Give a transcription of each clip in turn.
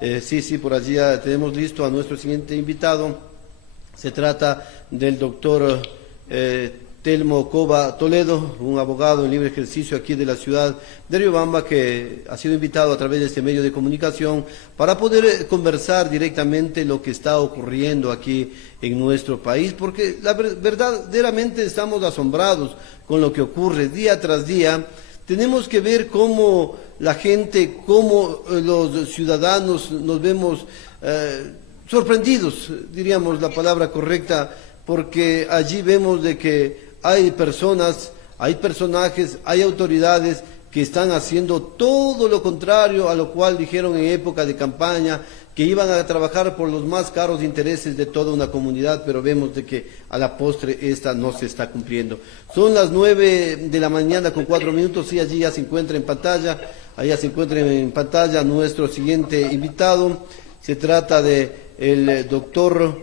Sí, por allí ya tenemos listo a nuestro siguiente invitado. Se trata del doctor Telmo Cova Toledo, un abogado en libre ejercicio aquí de la ciudad de Riobamba, que ha sido invitado a través de este medio de comunicación para poder conversar directamente lo que está ocurriendo aquí en nuestro país, porque verdaderamente estamos asombrados con lo que ocurre día tras día. Tenemos que ver cómo la gente, cómo los ciudadanos nos vemos sorprendidos, diríamos la palabra correcta, porque allí vemos de que hay personas, hay personajes, hay autoridades que están haciendo todo lo contrario a lo cual dijeron en época de campaña, que iban a trabajar por los más caros intereses de toda una comunidad, pero vemos de que a la postre esta no se está cumpliendo. Son las 9 de la mañana con 4 minutos, sí, allí ya se encuentra en pantalla, allá se encuentra en pantalla nuestro siguiente invitado. Se trata del doctor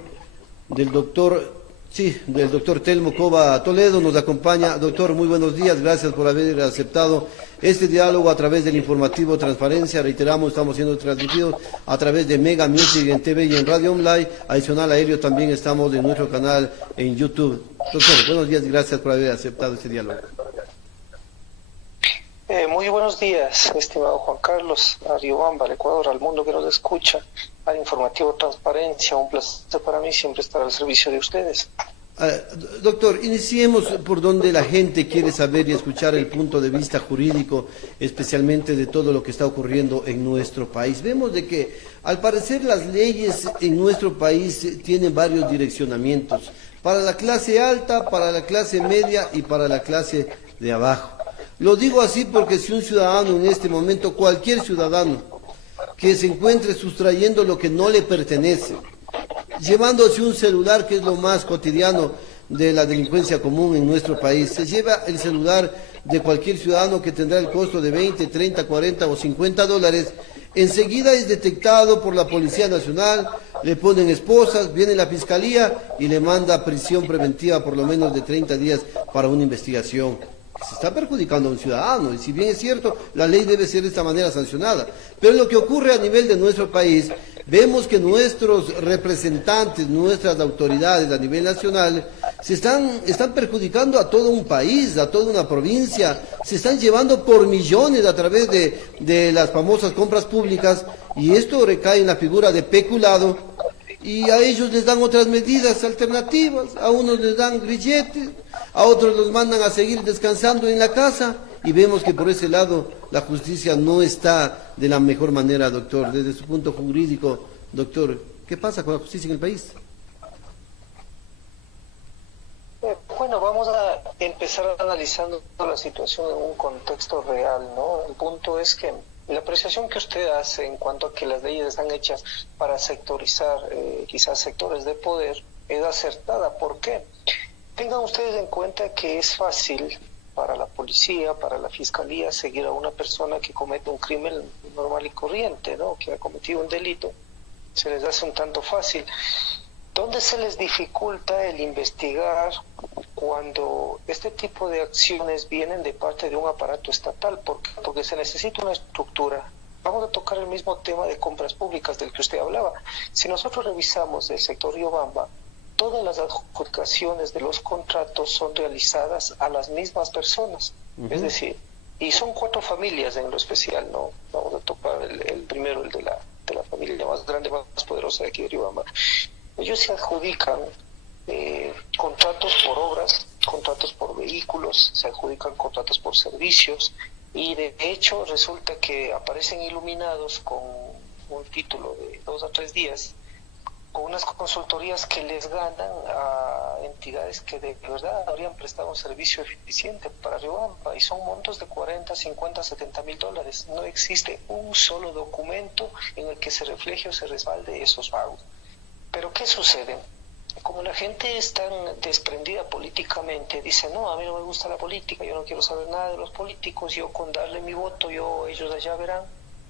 Telmo Cova Toledo. Nos acompaña. Doctor, muy buenos días, gracias por haber aceptado este diálogo a través del informativo Transparencia. Reiteramos, estamos siendo transmitidos a través de Mega Music en TV y en Radio Online. Adicional a ello también estamos en nuestro canal en YouTube. Doctor, buenos días y gracias por haber aceptado este diálogo. Muy buenos días, estimado Juan Carlos, a Riobamba, al Ecuador, al mundo que nos escucha, al informativo Transparencia. Un placer para mí siempre estar al servicio de ustedes. Doctor, iniciemos por donde la gente quiere saber y escuchar el punto de vista jurídico, especialmente de todo lo que está ocurriendo en nuestro país. Vemos de que, al parecer, las leyes en nuestro país tienen varios direccionamientos, para la clase alta, para la clase media y para la clase de abajo. Lo digo así porque si un ciudadano en este momento, cualquier ciudadano, que se encuentre sustrayendo lo que no le pertenece, llevándose un celular, que es lo más cotidiano de la delincuencia común en nuestro país, se lleva el celular de cualquier ciudadano que tendrá el costo de 20, 30, 40 o 50 dólares, enseguida es detectado por la Policía Nacional, le ponen esposas, viene la Fiscalía y le manda prisión preventiva por lo menos de 30 días para una investigación. Se está perjudicando a un ciudadano, y si bien es cierto, la ley debe ser de esta manera sancionada. Pero lo que ocurre a nivel de nuestro país, vemos que nuestros representantes, nuestras autoridades a nivel nacional, están perjudicando a todo un país, a toda una provincia, se están llevando por millones a través de las famosas compras públicas, y esto recae en la figura de peculado, y a ellos les dan otras medidas alternativas, a unos les dan grilletes, a otros los mandan a seguir descansando en la casa, y vemos que por ese lado la justicia no está de la mejor manera, doctor. Desde su punto jurídico, doctor, ¿qué pasa con la justicia en el país? Bueno, vamos a empezar analizando la situación en un contexto real, ¿no? El punto es que la apreciación que usted hace en cuanto a que las leyes están hechas para sectorizar quizás sectores de poder es acertada. ¿Por qué? Tengan ustedes en cuenta que es fácil para la policía, para la fiscalía, seguir a una persona que comete un crimen normal y corriente, ¿no? Que ha cometido un delito. Se les hace un tanto fácil. ¿Dónde se les dificulta el investigar cuando este tipo de acciones vienen de parte de un aparato estatal? ¿Por qué? Porque se necesita una estructura. Vamos a tocar el mismo tema de compras públicas del que usted hablaba. Si nosotros revisamos el sector Riobamba, todas las adjudicaciones de los contratos son realizadas a las mismas personas. Es decir, y son 4 familias en lo especial, ¿no? Vamos a tocar el primero, el de la familia más grande, más poderosa de aquí de Riobamba. Ellos se adjudican contratos por obras, contratos por vehículos, se adjudican contratos por servicios, y de hecho resulta que aparecen iluminados con un título de 2 a 3 días, con unas consultorías que les ganan a entidades que de verdad habrían prestado un servicio eficiente para Riobamba, y son montos de 40, 50, 70 mil dólares. No existe un solo documento en el que se refleje o se respalde esos pagos. Pero ¿qué sucede? Como la gente es tan desprendida políticamente, dice, no, a mí no me gusta la política, yo no quiero saber nada de los políticos, yo con darle mi voto, ellos allá verán.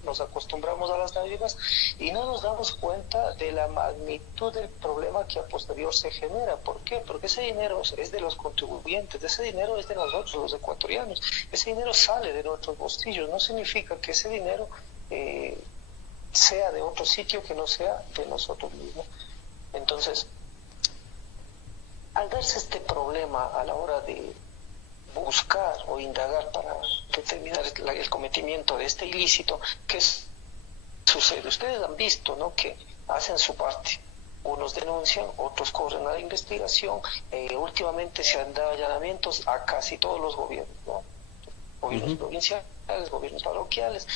Nos acostumbramos a las naivas y no nos damos cuenta de la magnitud del problema que a posterior se genera. ¿Por qué? Porque ese dinero es de los contribuyentes, ese dinero es de nosotros, los ecuatorianos, ese dinero sale de nuestros bolsillos. No significa que ese dinero sea de otro sitio que no sea de nosotros mismos. Entonces, al darse este problema a la hora de buscar o indagar para determinar el cometimiento de este ilícito, ¿qué sucede? Ustedes han visto, ¿no?, que hacen su parte. Unos denuncian, otros corren a la investigación. Últimamente se han dado allanamientos a casi todos los gobiernos, ¿no? Gobiernos provinciales, gobiernos parroquiales,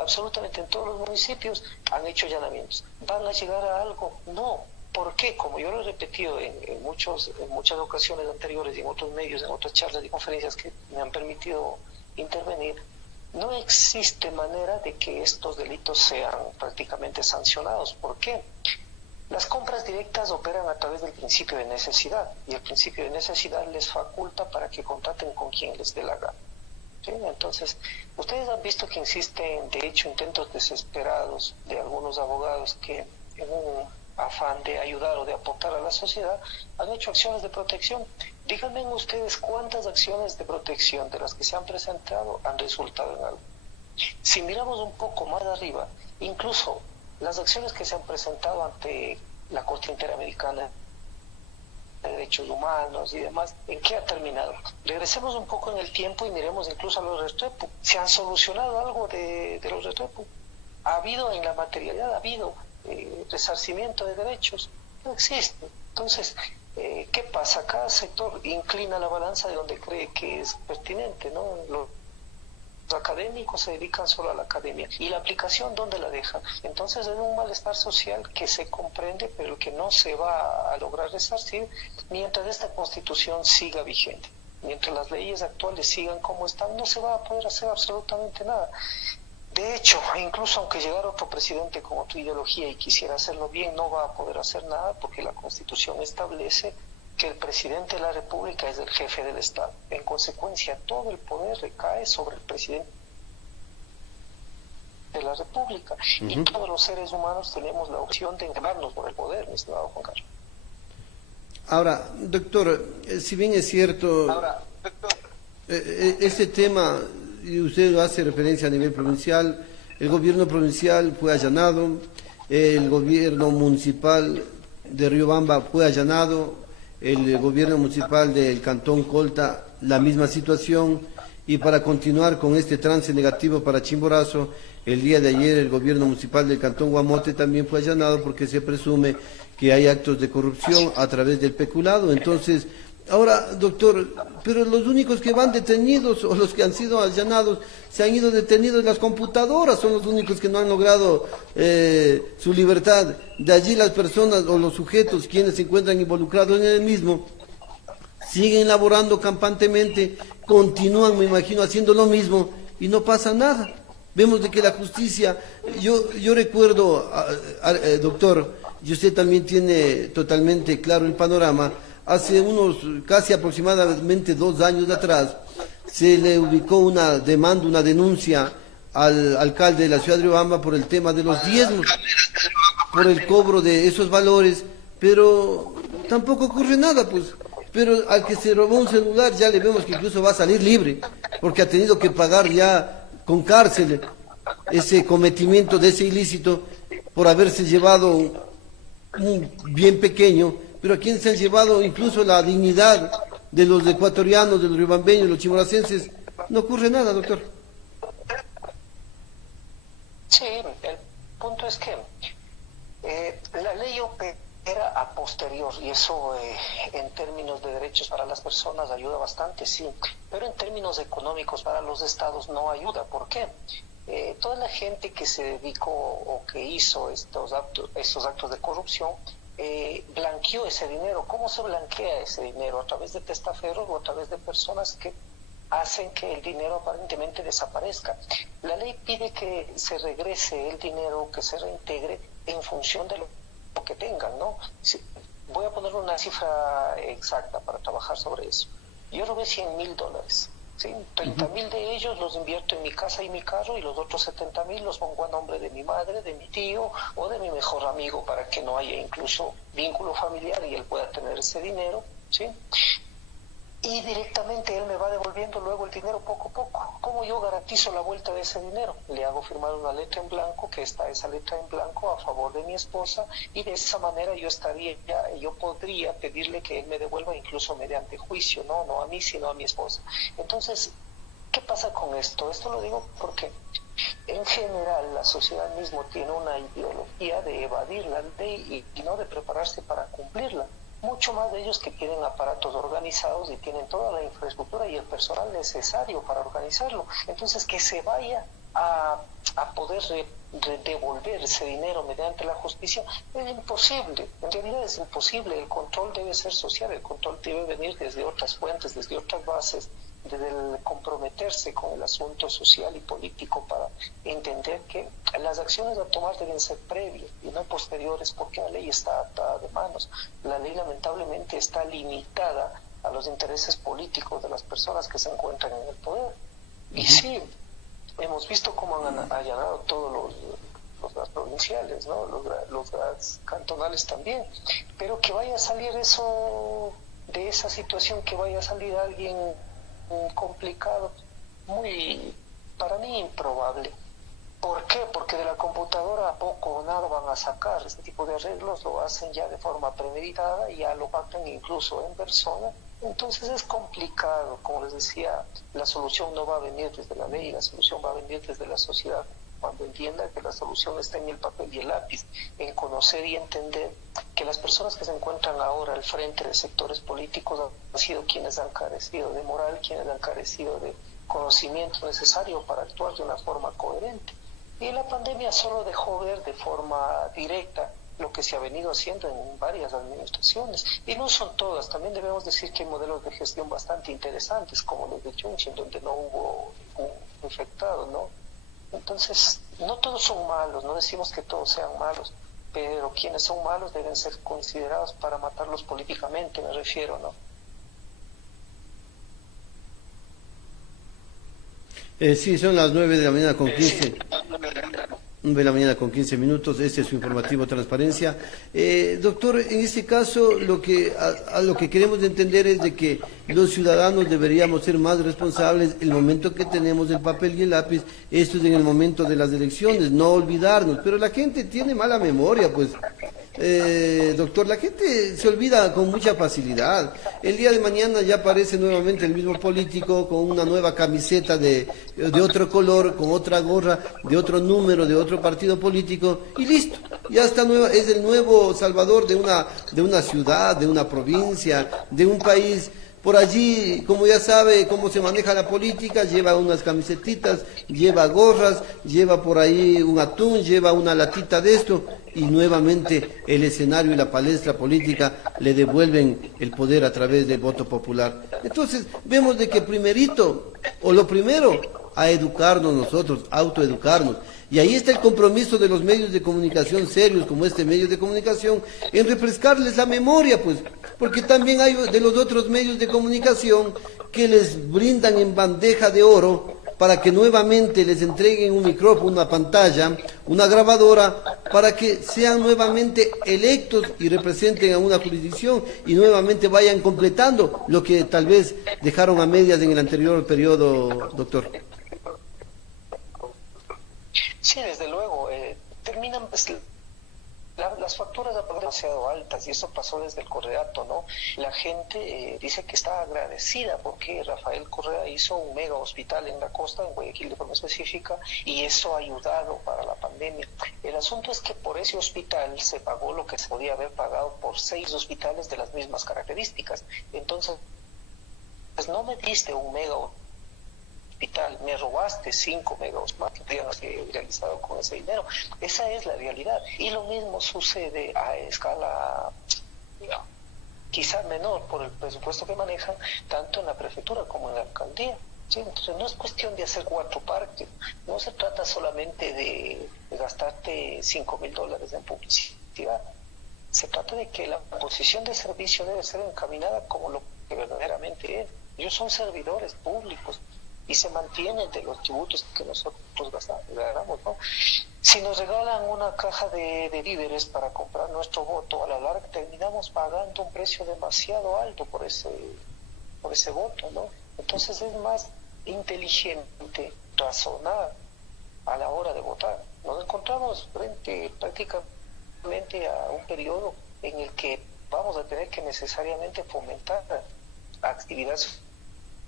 absolutamente en todos los municipios han hecho allanamientos. ¿Van a llegar a algo? No. ¿Por qué? Como yo lo he repetido en muchas ocasiones anteriores y en otros medios, en otras charlas y conferencias que me han permitido intervenir, no existe manera de que estos delitos sean prácticamente sancionados. ¿Por qué? Las compras directas operan a través del principio de necesidad, y el principio de necesidad les faculta para que contraten con quien les dé la gana. ¿Sí? Entonces, ustedes han visto que existen, de hecho, intentos desesperados de algunos abogados que en un afán de ayudar o de aportar a la sociedad han hecho acciones de protección. Díganme ustedes cuántas acciones de protección de las que se han presentado han resultado en algo. Si miramos un poco más arriba, incluso las acciones que se han presentado ante la Corte Interamericana de Derechos Humanos y demás, ¿en qué ha terminado? Regresemos un poco en el tiempo y miremos incluso a los Restrepo. ¿Se han solucionado algo de los Restrepo? ¿Ha habido en la materialidad, ha habido resarcimiento de derechos? No existe. Entonces, ¿qué pasa? Cada sector inclina la balanza de donde cree que es pertinente, ¿no? Los académicos se dedican solo a la academia. ¿Y la aplicación dónde la dejan? Entonces es un malestar social que se comprende, pero que no se va a lograr resarcir mientras esta Constitución siga vigente. Mientras las leyes actuales sigan como están, no se va a poder hacer absolutamente nada. De hecho, incluso aunque llegara otro presidente con otra ideología y quisiera hacerlo bien, no va a poder hacer nada porque la Constitución establece que el presidente de la República es el jefe del Estado. En consecuencia, todo el poder recae sobre el presidente de la República. Y todos los seres humanos tenemos la opción de engamarnos por el poder, mi estimado Juan Carlos. Ahora, doctor, si bien es cierto, este tema, y usted lo hace referencia a nivel provincial, el gobierno provincial fue allanado, el gobierno municipal de Riobamba fue allanado, el gobierno municipal del Cantón Colta, la misma situación, y para continuar con este trance negativo para Chimborazo, el día de ayer el gobierno municipal del Cantón Guamote también fue allanado porque se presume que hay actos de corrupción a través del peculado. Entonces, ahora, doctor, pero los únicos que van detenidos o los que han sido allanados, se han ido detenidos en las computadoras, son los únicos que no han logrado su libertad. De allí las personas o los sujetos quienes se encuentran involucrados en el mismo siguen laborando campantemente, continúan, me imagino, haciendo lo mismo y no pasa nada. Vemos de que la justicia, yo recuerdo, doctor, y usted también tiene totalmente claro el panorama, hace unos casi aproximadamente 2 años atrás se le ubicó una demanda, una denuncia al alcalde de la ciudad de Riobamba por el tema de los diezmos, por el cobro de esos valores, pero tampoco ocurre nada, pues. Pero al que se robó un celular ya le vemos que incluso va a salir libre, porque ha tenido que pagar ya con cárcel ese cometimiento de ese ilícito por haberse llevado un bien pequeño, pero a quien se han llevado incluso la dignidad de los ecuatorianos, de los riobambeños, los chimboracenses, no ocurre nada, doctor. Sí, el punto es que la ley opera a posterior y eso en términos de derechos para las personas ayuda bastante, sí, pero en términos económicos para los estados no ayuda. ¿Por qué? Toda la gente que se dedicó o que hizo estos actos de corrupción blanqueó ese dinero. ¿Cómo se blanquea ese dinero? A través de testaferros o a través de personas que hacen que el dinero aparentemente desaparezca. La ley pide que se regrese el dinero, que se reintegre en función de lo que tengan, ¿no? Voy a poner una cifra exacta para trabajar sobre eso. Yo robé $100,000, ¿sí? 30,000 de ellos los invierto en mi casa y mi carro y los otros 70,000 los pongo a nombre de mi madre, de mi tío o de mi mejor amigo para que no haya incluso vínculo familiar y él pueda tener ese dinero, ¿sí? y directamente él me va devolviendo luego el dinero poco a poco. ¿Cómo yo garantizo la vuelta de ese dinero? Le hago firmar una letra en blanco, que está esa letra en blanco a favor de mi esposa, y de esa manera yo podría pedirle que él me devuelva incluso mediante juicio, no a mí, sino a mi esposa. Entonces, ¿qué pasa con esto? Esto lo digo porque en general la sociedad mismo tiene una ideología de evadir la ley y no de prepararse para cumplirla. Mucho más de ellos que tienen aparatos organizados y tienen toda la infraestructura y el personal necesario para organizarlo. Entonces, que se vaya a poder devolver ese dinero mediante la justicia es imposible. En realidad es imposible. El control debe ser social, el control debe venir desde otras fuentes, desde otras bases, desde el comprometerse con el asunto social y político para entender que las acciones a tomar deben ser previas y no posteriores, porque la ley está atada de manos. La ley lamentablemente está limitada a los intereses políticos de las personas que se encuentran en el poder. Y sí, hemos visto cómo han allanado todos los gas provinciales, ¿no? los gas cantonales también, pero que vaya a salir eso de esa situación, que vaya a salir alguien complicado, muy, para mí, improbable. ¿Por qué? Porque de la computadora poco o nada van a sacar. Este tipo de arreglos lo hacen ya de forma premeditada, ya lo pactan incluso en persona. Entonces es complicado. Como les decía, la solución no va a venir desde la ley, la solución va a venir desde la sociedad, cuando entienda que la solución está en el papel y el lápiz, en conocer y entender que las personas que se encuentran ahora al frente de sectores políticos han sido quienes han carecido de moral, quienes han carecido de conocimiento necesario para actuar de una forma coherente. Y la pandemia solo dejó ver de forma directa lo que se ha venido haciendo en varias administraciones. Y no son todas, también debemos decir que hay modelos de gestión bastante interesantes, como los de Chunchi, en donde no hubo ningún infectado, ¿no? Entonces, no todos son malos, no decimos que todos sean malos, pero quienes son malos deben ser considerados para matarlos políticamente, me refiero, ¿no? Sí, son las 9 de la mañana con 15. 9 de la mañana con 15 minutos, este es su informativo Transparencia. Doctor, en este caso a lo que queremos entender es de que los ciudadanos deberíamos ser más responsables el momento que tenemos el papel y el lápiz, esto es en el momento de las elecciones, no olvidarnos, pero la gente tiene mala memoria, pues. Doctor, la gente se olvida con mucha facilidad. El día de mañana ya aparece nuevamente el mismo político con una nueva camiseta de otro color, con otra gorra, de otro número, de otro partido político y listo. Ya está es el nuevo salvador de una ciudad, de una provincia, de un país. Por allí, como ya sabe cómo se maneja la política, lleva unas camisetitas, lleva gorras, lleva por ahí un atún, lleva una latita de esto y nuevamente el escenario y la palestra política le devuelven el poder a través del voto popular. Entonces, vemos de que primerito, o lo primero, a educarnos nosotros, autoeducarnos. Y ahí está el compromiso de los medios de comunicación serios, como este medio de comunicación, en refrescarles la memoria, pues, porque también hay de los otros medios de comunicación que les brindan en bandeja de oro para que nuevamente les entreguen un micrófono, una pantalla, una grabadora, para que sean nuevamente electos y representen a una jurisdicción y nuevamente vayan completando lo que tal vez dejaron a medias en el anterior periodo, doctor. Sí, desde luego, terminan, pues, las facturas aparecen demasiado altas y eso pasó desde el Correato, ¿no? La gente dice que está agradecida porque Rafael Correa hizo un mega hospital en la costa, en Guayaquil de forma específica, y eso ha ayudado para la pandemia. El asunto es que por ese hospital se pagó lo que se podía haber pagado por 6 hospitales de las mismas características. Entonces, pues no me diste un mega hospital, me robaste 5 megos más que podían ser realizado con ese dinero. Esa es la realidad. Y lo mismo sucede a escala quizá menor por el presupuesto que manejan, tanto en la prefectura como en la alcaldía. Sí, entonces no es cuestión de hacer 4 parques, no se trata solamente de gastarte $5,000 en publicidad. Se trata de que la posición de servicio debe ser encaminada como lo que verdaderamente es. Ellos son servidores públicos y se mantienen de los tributos que nosotros ganamos, ¿no? Si nos regalan una caja de víveres para comprar nuestro voto, a la larga terminamos pagando un precio demasiado alto por por ese voto, ¿no? Entonces es más inteligente razonar a la hora de votar. Nos encontramos frente prácticamente a un periodo en el que vamos a tener que necesariamente fomentar actividad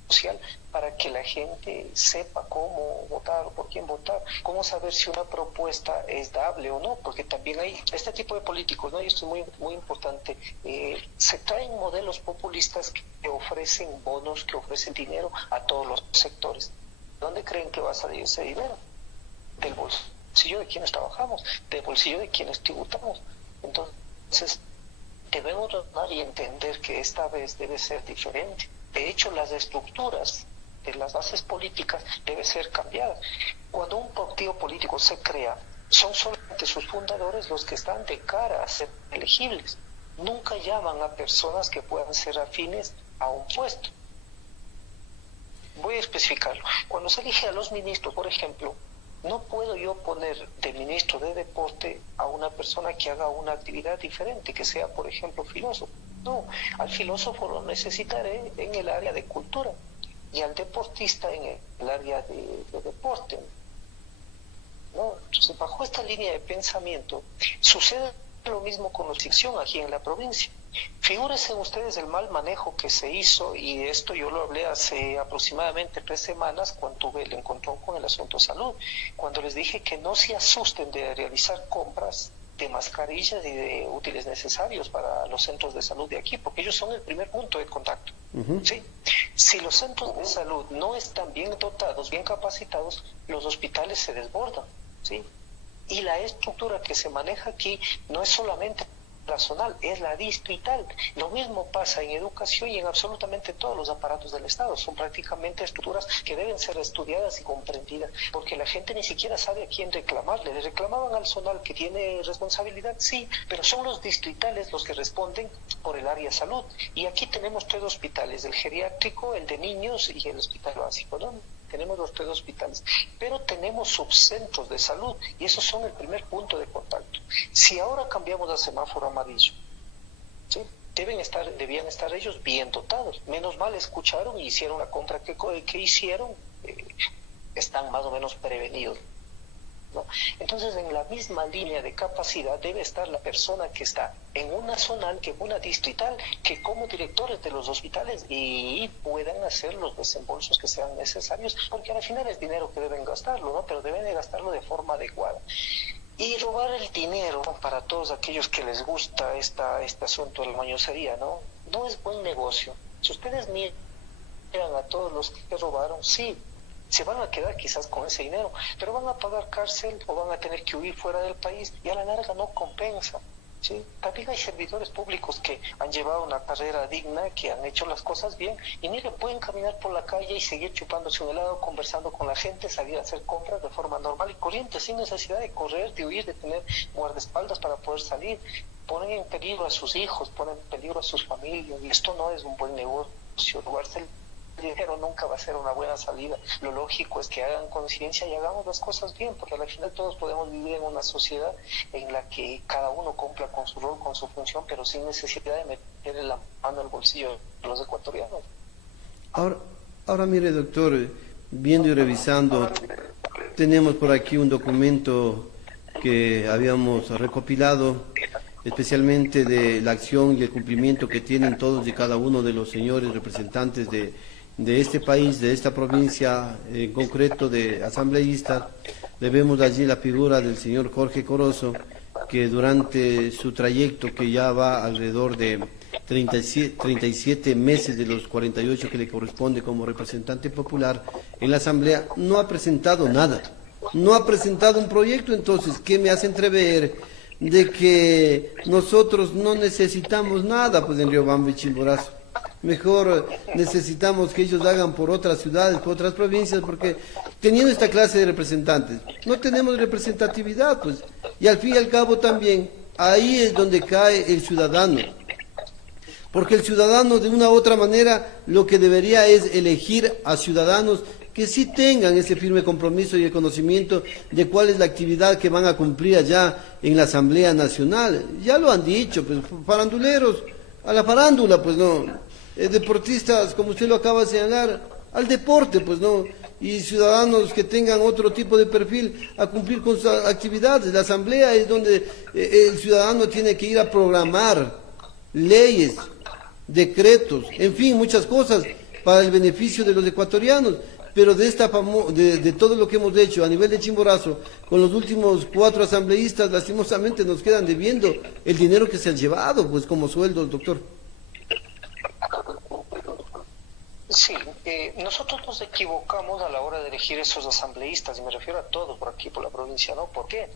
social para que la gente sepa cómo votar o por quién votar, cómo saber si una propuesta es dable o no, porque también hay este tipo de políticos, ¿no? Y esto es muy, muy importante, se traen modelos populistas que ofrecen bonos, que ofrecen dinero a todos los sectores. ¿Dónde creen que va a salir ese dinero? Del bolsillo de quienes trabajamos, del bolsillo de quienes tributamos. Entonces, debemos razonar y entender que esta vez debe ser diferente. De hecho, las estructuras de las bases políticas deben ser cambiadas. Cuando un partido político se crea, son solamente sus fundadores los que están de cara a ser elegibles. Nunca llaman a personas que puedan ser afines a un puesto. Voy a especificarlo. Cuando se elige a los ministros, por ejemplo, no puedo yo poner de ministro de deporte a una persona que haga una actividad diferente, que sea, por ejemplo, filósofo. No, al filósofo lo necesitaré en el área de cultura y al deportista en el área de deporte, ¿no? Entonces, bajo esta línea de pensamiento, sucede lo mismo con la ficción aquí en la provincia. Figúrense ustedes el mal manejo que se hizo, y de esto yo lo hablé hace aproximadamente 3 semanas cuando tuve el encontrón con el asunto salud, cuando les dije que no se asusten de realizar compras de mascarillas y de útiles necesarios para los centros de salud de aquí, porque ellos son el primer punto de contacto. ¿Sí? Si los centros de salud no están bien dotados, bien capacitados, los hospitales se desbordan, ¿sí? Y la estructura que se maneja aquí no es solamente la zonal, es la distrital. Lo mismo pasa en educación y en absolutamente todos los aparatos del Estado. Son prácticamente estructuras que deben ser estudiadas y comprendidas, porque la gente ni siquiera sabe a quién reclamarle. Le reclamaban al zonal que tiene responsabilidad, sí, pero son los distritales los que responden por el área salud. Y aquí tenemos 3 hospitales, el geriátrico, el de niños y el hospital básico, ¿no? Tenemos los 3 hospitales, pero tenemos subcentros de salud y esos son el primer punto de contacto. Si ahora cambiamos a semáforo amarillo, ¿sí? Debían estar ellos bien dotados. Menos mal escucharon y hicieron la compra que hicieron, están más o menos prevenidos, ¿no? Entonces, en la misma línea de capacidad debe estar la persona que está en una zonal, que en una distrital, que como directores de los hospitales y puedan hacer los desembolsos que sean necesarios, porque al final es dinero que deben gastarlo, ¿no? Pero deben de gastarlo de forma adecuada. Y robar el dinero, ¿no? Para todos aquellos que les gusta este asunto de la mañosería, ¿no? No es buen negocio. Si ustedes miran a todos los que robaron, sí, se van a quedar quizás con ese dinero, pero van a pagar cárcel o van a tener que huir fuera del país y a la larga no compensa, ¿sí? También hay servidores públicos que han llevado una carrera digna, que han hecho las cosas bien y miren, pueden caminar por la calle y seguir chupándose un helado, conversando con la gente, salir a hacer compras de forma normal y corriente, sin necesidad de correr, de huir, de tener guardaespaldas para poder salir. Ponen en peligro a sus hijos, ponen en peligro a sus familias y esto no es un buen negocio. Robarse el dinero nunca va a ser una buena salida. Lo lógico es que hagan conciencia y hagamos las cosas bien, porque al final todos podemos vivir en una sociedad en la que cada uno cumpla con su rol, con su función, pero sin necesidad de meterle la mano al bolsillo de los ecuatorianos. Ahora mire, doctor, viendo y revisando, tenemos por aquí un documento que habíamos recopilado, especialmente de la acción y el cumplimiento que tienen todos y cada uno de los señores representantes de este país, de esta provincia, en concreto de asambleístas. Le vemos allí la figura del señor Jorge Corozo, que durante su trayecto, que ya va alrededor de 37 meses de los 48 que le corresponde como representante popular en la asamblea, no ha presentado nada, no ha presentado un proyecto. Entonces, ¿qué me hace entrever de que nosotros no necesitamos nada pues en Riobamba y Chimborazo? Mejor necesitamos que ellos hagan por otras ciudades, por otras provincias, porque teniendo esta clase de representantes no tenemos representatividad, pues, y al fin y al cabo también ahí es donde cae el ciudadano, porque el ciudadano de una u otra manera lo que debería es elegir a ciudadanos que sí tengan ese firme compromiso y el conocimiento de cuál es la actividad que van a cumplir allá en la Asamblea Nacional. Ya lo han dicho, pues, faranduleros, a la farándula, pues no, deportistas, como usted lo acaba de señalar, al deporte, pues no, y ciudadanos que tengan otro tipo de perfil a cumplir con sus actividades. La asamblea es donde el ciudadano tiene que ir a programar leyes, decretos, en fin, muchas cosas para el beneficio de los ecuatorianos. Pero de todo lo que hemos hecho a nivel de Chimborazo, con los últimos 4 asambleístas, lastimosamente nos quedan debiendo el dinero que se han llevado, pues como sueldos, doctor. Sí, nosotros nos equivocamos a la hora de elegir esos asambleístas, y me refiero a todos por aquí, por la provincia, ¿no? ¿Por qué?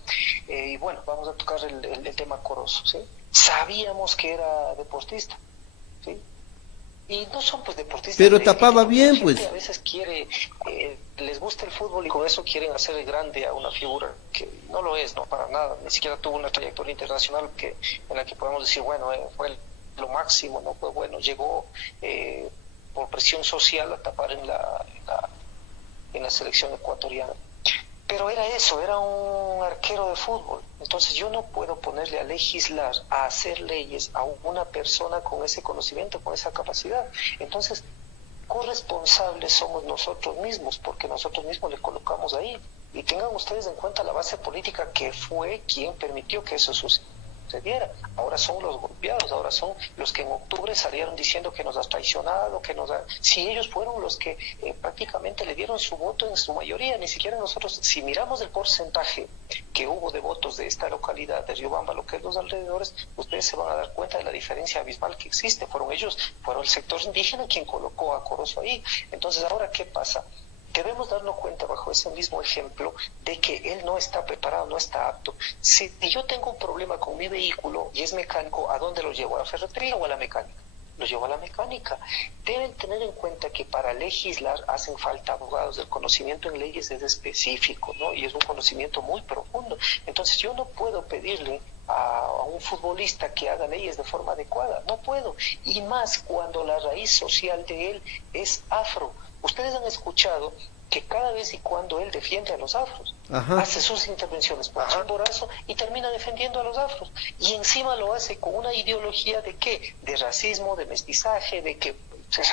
Y bueno, vamos a tocar el tema Corozo, ¿sí? Sabíamos que era deportista, ¿sí? Y no son pues deportistas. Pero tapaba bien, pues. A veces les gusta el fútbol y con eso quieren hacer grande a una figura que no lo es, no para nada, ni siquiera tuvo una trayectoria internacional en la que podemos decir, bueno, fue lo máximo, no fue bueno, llegó por presión social a tapar en la selección ecuatoriana. Pero era eso, era un arquero de fútbol. Entonces yo no puedo ponerle a legislar, a hacer leyes a una persona con ese conocimiento, con esa capacidad. Entonces, corresponsables somos nosotros mismos, porque nosotros mismos le colocamos ahí. Y tengan ustedes en cuenta la base política que fue quien permitió que eso sucediera. Ahora son los golpeados, ahora son los que en octubre salieron diciendo que nos ha traicionado, si ellos fueron los que prácticamente le dieron su voto en su mayoría, ni siquiera nosotros, si miramos el porcentaje que hubo de votos de esta localidad de Riobamba, lo que es los alrededores, ustedes se van a dar cuenta de la diferencia abismal que existe. Fueron el sector indígena quien colocó a Corozo ahí. Entonces, ¿ahora qué pasa? Debemos darnos cuenta bajo ese mismo ejemplo de que él no está preparado, no está apto. Si yo tengo un problema con mi vehículo y es mecánico, ¿a dónde lo llevo? ¿A la ferretería o a la mecánica? Lo llevo a la mecánica. Deben tener en cuenta que para legislar hacen falta abogados. El conocimiento en leyes es específico, ¿no? Y es un conocimiento muy profundo. Entonces yo no puedo pedirle a un futbolista que haga leyes de forma adecuada. No puedo. Y más cuando la raíz social de él es afro. Ustedes han escuchado que cada vez y cuando él defiende a los afros, hace sus intervenciones por Chimborazo y termina defendiendo a los afros. Y encima lo hace con una ideología de ¿qué? De racismo, de mestizaje, de que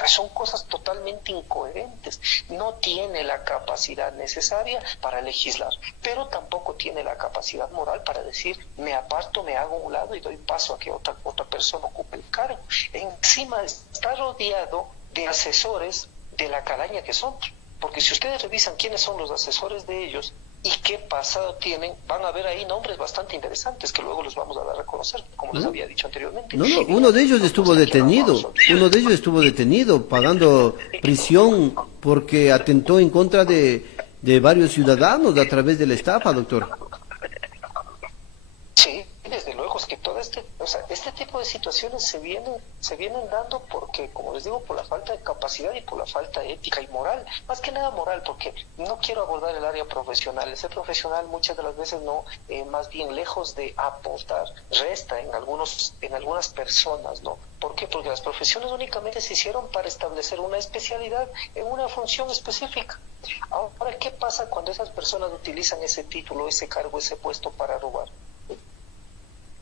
son cosas totalmente incoherentes. No tiene la capacidad necesaria para legislar, pero tampoco tiene la capacidad moral para decir, me aparto, me hago a un lado y doy paso a que otra persona ocupe el cargo. Encima está rodeado de asesores de la calaña que son, porque si ustedes revisan quiénes son los asesores de ellos y qué pasado tienen, van a ver ahí nombres bastante interesantes que luego los vamos a dar a conocer, como les había dicho anteriormente. No, uno de ellos estuvo detenido, pagando prisión porque atentó en contra de varios ciudadanos a través de la estafa, doctor. Sí, desde luego, es que todo este tipo de situaciones se vienen dando porque, como les digo, por la falta de capacidad y por la falta de ética y moral, más que nada moral, porque no quiero abordar el área profesional. El ser profesional muchas de las veces no, más bien lejos de aportar, resta en algunas personas, ¿no? ¿Por qué? Porque las profesiones únicamente se hicieron para establecer una especialidad en una función específica. Ahora, ¿qué pasa cuando esas personas utilizan ese título, ese cargo, ese puesto para robar?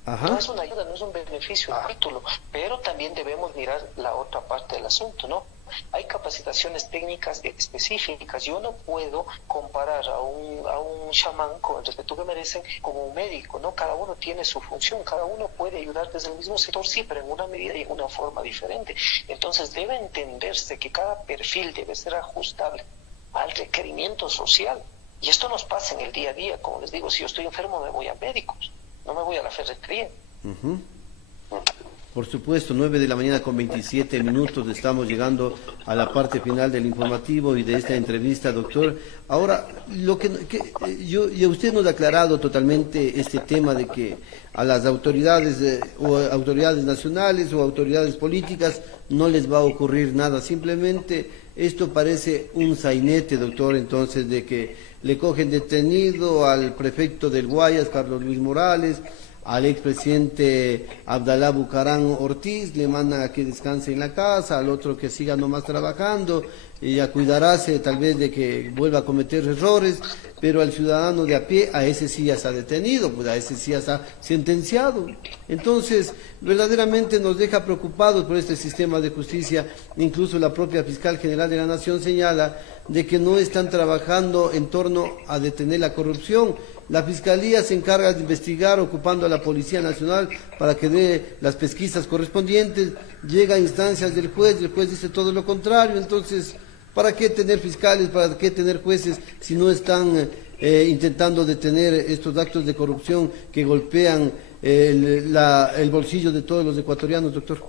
No es una ayuda, no es un beneficio el título, pero también debemos mirar la otra parte del asunto, ¿no? Hay capacitaciones técnicas específicas. Yo no puedo comparar a un chamán, con el respeto que merecen, como un médico, ¿no? Cada uno tiene su función, cada uno puede ayudar desde el mismo sector, sí, pero en una medida y en una forma diferente. Entonces debe entenderse que cada perfil debe ser ajustable al requerimiento social. Y esto nos pasa en el día a día. Como les digo, si yo estoy enfermo me voy a médicos, no me voy a la ferretería. Por supuesto, 9:27 a.m, estamos llegando a la parte final del informativo y de esta entrevista, doctor. Ahora, yo usted nos ha aclarado totalmente este tema de que a las autoridades o autoridades nacionales o autoridades políticas no les va a ocurrir nada, simplemente esto parece un sainete, doctor, entonces, de que le cogen detenido al prefecto del Guayas, Carlos Luis Morales, al expresidente Abdalá Bucarán Ortiz, le mandan a que descanse en la casa, al otro que siga nomás trabajando, y a cuidarse tal vez de que vuelva a cometer errores, pero al ciudadano de a pie, a ese sí ya está detenido, pues a ese sí ya está sentenciado. Entonces, verdaderamente nos deja preocupados por este sistema de justicia. Incluso la propia fiscal general de la Nación señala de que no están trabajando en torno a detener la corrupción. La Fiscalía se encarga de investigar ocupando a la Policía Nacional para que dé las pesquisas correspondientes, llega a instancias del juez, el juez dice todo lo contrario. Entonces, ¿para qué tener fiscales, para qué tener jueces si no están intentando detener estos actos de corrupción que golpean el bolsillo de todos los ecuatorianos, doctor?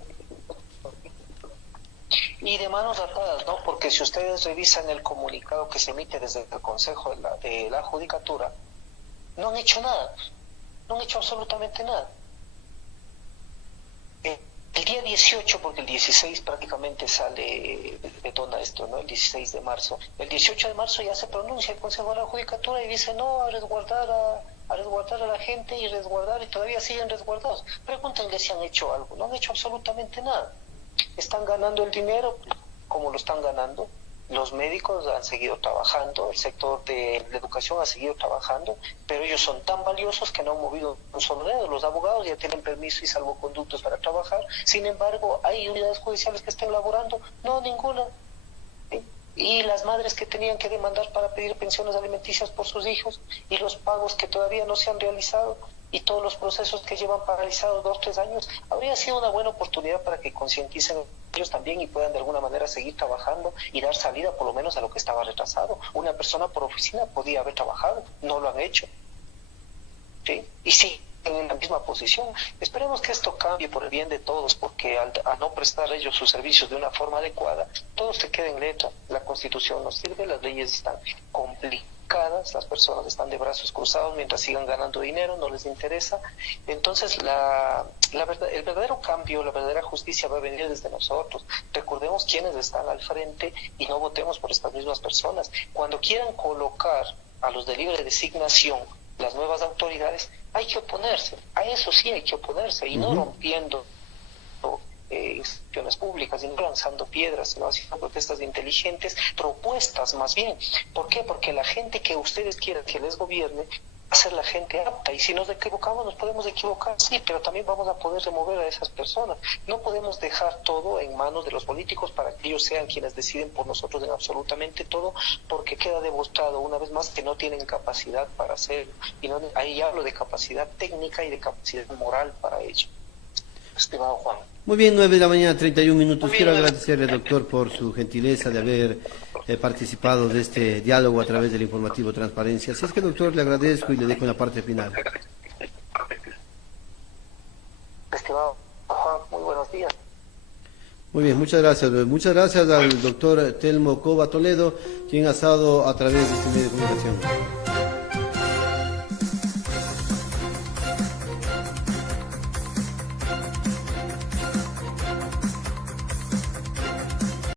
Y de manos atadas, ¿no? Porque si ustedes revisan el comunicado que se emite desde el Consejo de la Judicatura, no han hecho nada, no han hecho absolutamente nada. El día 18, porque el 16 prácticamente detona esto, ¿no? El 16 de marzo. El 18 de marzo ya se pronuncia el Consejo de la Judicatura y dice no a resguardar a la gente y todavía siguen resguardados. Pregúntenle si han hecho algo, no han hecho absolutamente nada. Están ganando el dinero como lo están ganando. Los médicos han seguido trabajando, el sector de la educación ha seguido trabajando, pero ellos son tan valiosos que no han movido un solo dedo. Los abogados ya tienen permiso y salvoconductos para trabajar, sin embargo, ¿hay unidades judiciales que estén laborando? No, ninguna. ¿Sí? Y las madres que tenían que demandar para pedir pensiones alimenticias por sus hijos y los pagos que todavía no se han realizado y todos los procesos que llevan paralizados 2 o 3 años, habría sido una buena oportunidad para que concienticen ellos también y puedan de alguna manera seguir trabajando y dar salida por lo menos a lo que estaba retrasado. Una persona por oficina podía haber trabajado, no lo han hecho. ¿Sí? Y sí, en la misma posición. Esperemos que esto cambie por el bien de todos, porque al no prestar ellos sus servicios de una forma adecuada, todo se queda en letra. La Constitución no sirve, las leyes están complicadas, las personas están de brazos cruzados mientras sigan ganando dinero, no les interesa. Entonces el verdadero cambio, la verdadera justicia va a venir desde nosotros. Recordemos quiénes están al frente y no votemos por estas mismas personas. Cuando quieran colocar a los de libre designación las nuevas autoridades, hay que oponerse, a eso sí hay que oponerse, y no rompiendo instituciones públicas, y no lanzando piedras, sino haciendo protestas inteligentes, propuestas más bien. ¿Por qué? Porque la gente que ustedes quieren que les gobierne va a ser la gente apta, y si nos equivocamos, nos podemos equivocar, sí, pero también vamos a poder remover a esas personas. No podemos dejar todo en manos de los políticos para que ellos sean quienes deciden por nosotros en absolutamente todo, porque queda demostrado una vez más que no tienen capacidad para hacerlo, y no, ahí hablo de capacidad técnica y de capacidad moral para ello. Estimado Juan. Muy bien, 9 de la mañana, 31 minutos. Quiero agradecerle, doctor, por su gentileza de haber participado de este diálogo a través del informativo Transparencia. Así es que, doctor, le agradezco y le dejo en la parte final. Estimado Juan, muy buenos días. Muy bien, muchas gracias. Muchas gracias al doctor Telmo Cova Toledo, quien ha estado a través de este medio de comunicación.